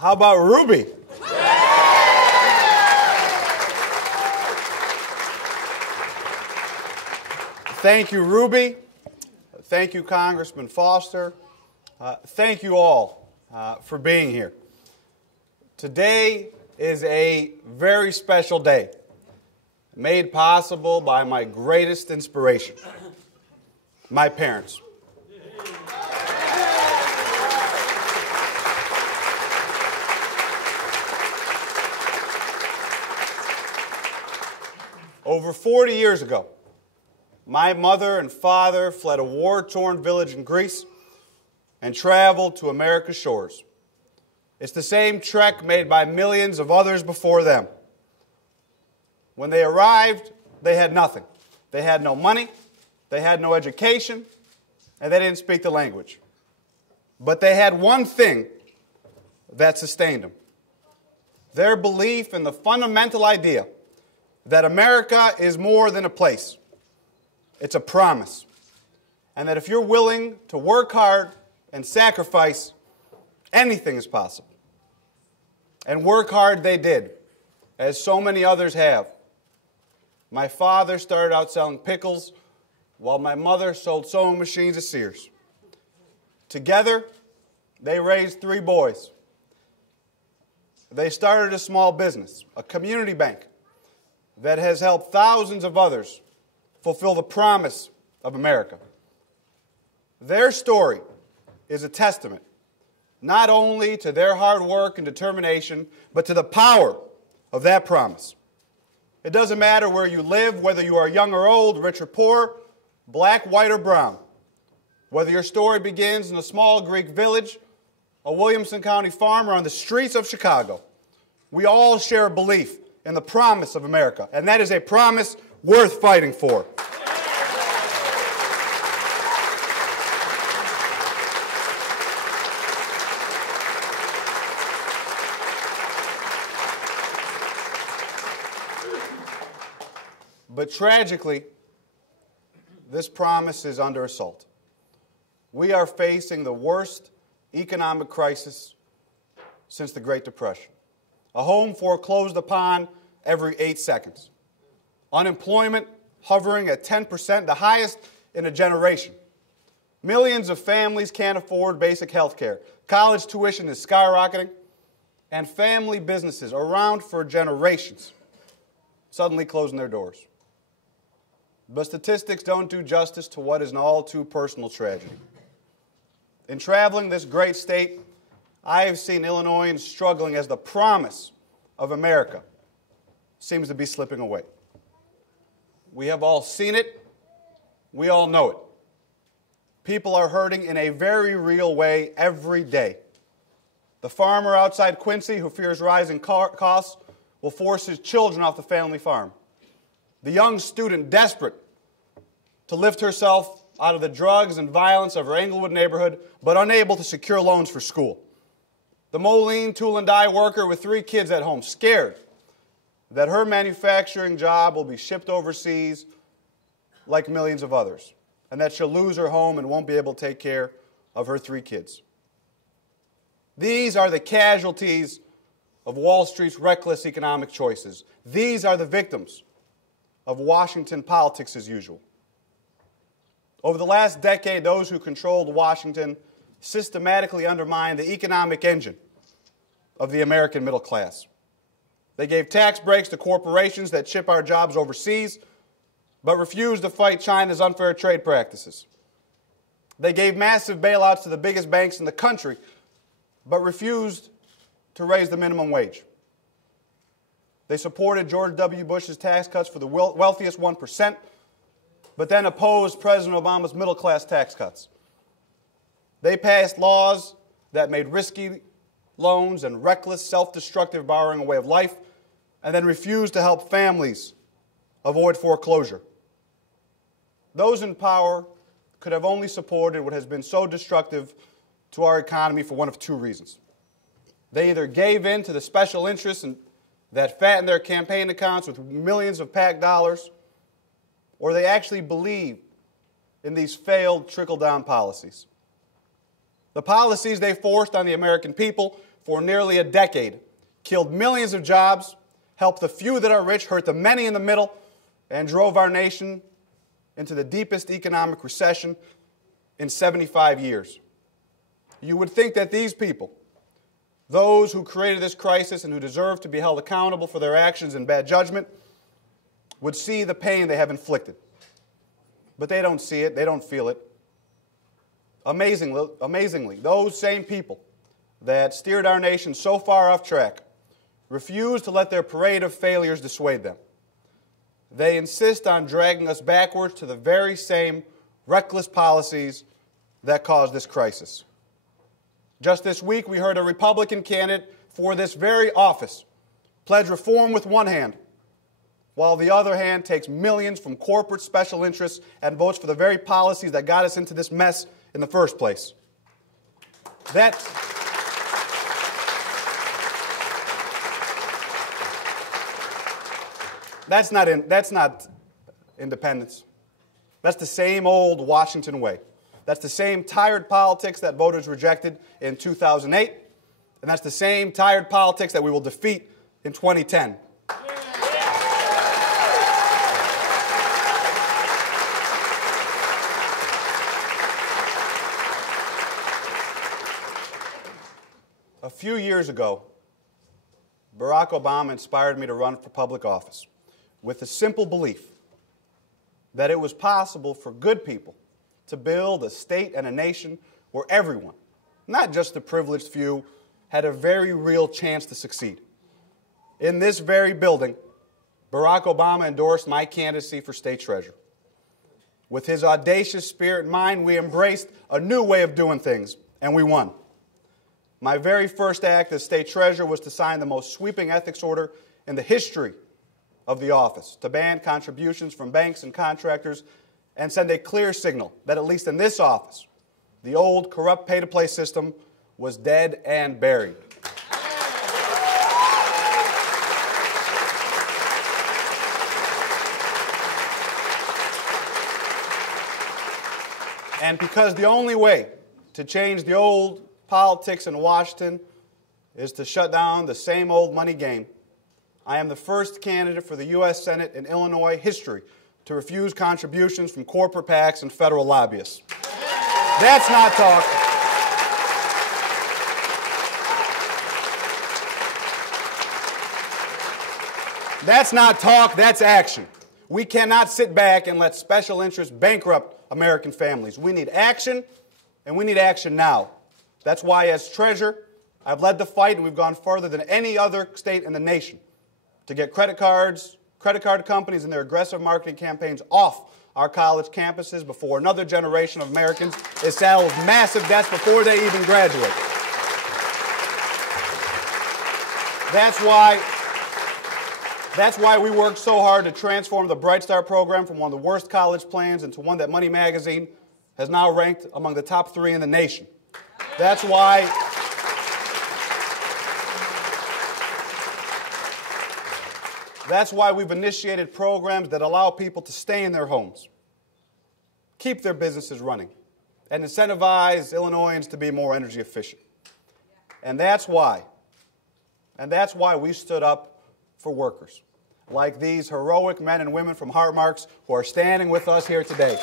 How about Ruby? Thank you, Ruby. Thank you, Congressman Foster. Thank you all for being here. Today is a very special day, made possible by my greatest inspiration, my parents. Over 40 years ago, my mother and father fled a war-torn village in Greece and traveled to America's shores. It's the same trek made by millions of others before them. When they arrived, they had nothing. They had no money, they had no education, and they didn't speak the language. But they had one thing that sustained them: their belief in the fundamental idea that America is more than a place. It's a promise. And that if you're willing to work hard and sacrifice, anything is possible. And work hard they did, as so many others have. My father started out selling pickles, while my mother sold sewing machines at Sears. Together, they raised 3 boys. They started a small business, a community bank, that has helped thousands of others fulfill the promise of America. Their story is a testament not only to their hard work and determination, but to the power of that promise. It doesn't matter where you live, whether you are young or old, rich or poor, black, white, or brown. Whether your story begins in a small Greek village, a Williamson County farm, or on the streets of Chicago, we all share a belief in the promise of America, and that is a promise worth fighting for. But tragically, this promise is under assault. We are facing the worst economic crisis since the Great Depression. A home foreclosed upon every 8 seconds. Unemployment hovering at 10%, the highest in a generation. Millions of families can't afford basic health care. College tuition is skyrocketing. And family businesses around for generations suddenly closing their doors. But statistics don't do justice to what is an all too personal tragedy. In traveling this great state, I have seen Illinoisans struggling as the promise of America seems to be slipping away. We have all seen it. We all know it. People are hurting in a very real way every day. The farmer outside Quincy who fears rising costs will force his children off the family farm. The young student desperate to lift herself out of the drugs and violence of her Englewood neighborhood, but unable to secure loans for school. The Moline tool and die worker with 3 kids at home, scared that her manufacturing job will be shipped overseas like millions of others, and that she'll lose her home and won't be able to take care of her 3 kids. These are the casualties of Wall Street's reckless economic choices. These are the victims of Washington politics as usual. Over the last decade, those who controlled Washington systematically undermined the economic engine of the American middle class. They gave tax breaks to corporations that ship our jobs overseas, but refused to fight China's unfair trade practices. They gave massive bailouts to the biggest banks in the country, but refused to raise the minimum wage. They supported George W. Bush's tax cuts for the wealthiest 1%, but then opposed President Obama's middle-class tax cuts. They passed laws that made risky loans and reckless, self-destructive borrowing a way of life, and then refused to help families avoid foreclosure. Those in power could have only supported what has been so destructive to our economy for one of 2 reasons. They either gave in to the special interests that fattened their campaign accounts with millions of PAC dollars, or they actually believed in these failed trickle-down policies. The policies they forced on the American people for nearly a decade, killed millions of jobs, helped the few that are rich, hurt the many in the middle, and drove our nation into the deepest economic recession in 75 years. You would think that these people, those who created this crisis and who deserve to be held accountable for their actions and bad judgment, would see the pain they have inflicted. But they don't see it, they don't feel it. Amazingly, those same people that steered our nation so far off track refuse to let their parade of failures dissuade them. They insist on dragging us backwards to the very same reckless policies that caused this crisis. Just this week, we heard a Republican candidate for this very office pledge reform with one hand, while the other hand takes millions from corporate special interests and votes for the very policies that got us into this mess in the first place. That's not independence. That's the same old Washington way. That's the same tired politics that voters rejected in 2008, and that's the same tired politics that we will defeat in 2010. A few years ago, Barack Obama inspired me to run for public office with the simple belief that it was possible for good people to build a state and a nation where everyone, not just the privileged few, had a very real chance to succeed. In this very building, Barack Obama endorsed my candidacy for state treasurer. With his audacious spirit in mind, we embraced a new way of doing things, and we won. My very first act as state treasurer was to sign the most sweeping ethics order in the history of the office, to ban contributions from banks and contractors and send a clear signal that, at least in this office, the old corrupt pay-to-play system was dead and buried. And because the only way to change the old politics in Washington is to shut down the same old money game, I am the first candidate for the U.S. Senate in Illinois history to refuse contributions from corporate PACs and federal lobbyists. That's not talk. That's not talk, that's action. We cannot sit back and let special interests bankrupt American families. We need action, and we need action now. That's why, as treasurer, I've led the fight, and we've gone further than any other state in the nation to get credit card companies and their aggressive marketing campaigns off our college campuses before another generation of Americans is saddled with massive debts before they even graduate. That's why we worked so hard to transform the Bright Start program from one of the worst college plans into one that Money Magazine has now ranked among the top 3 in the nation. That's why we've initiated programs that allow people to stay in their homes, keep their businesses running, and incentivize Illinoisans to be more energy efficient. And that's why we stood up for workers, like these heroic men and women from Heartmarks who are standing with us here today.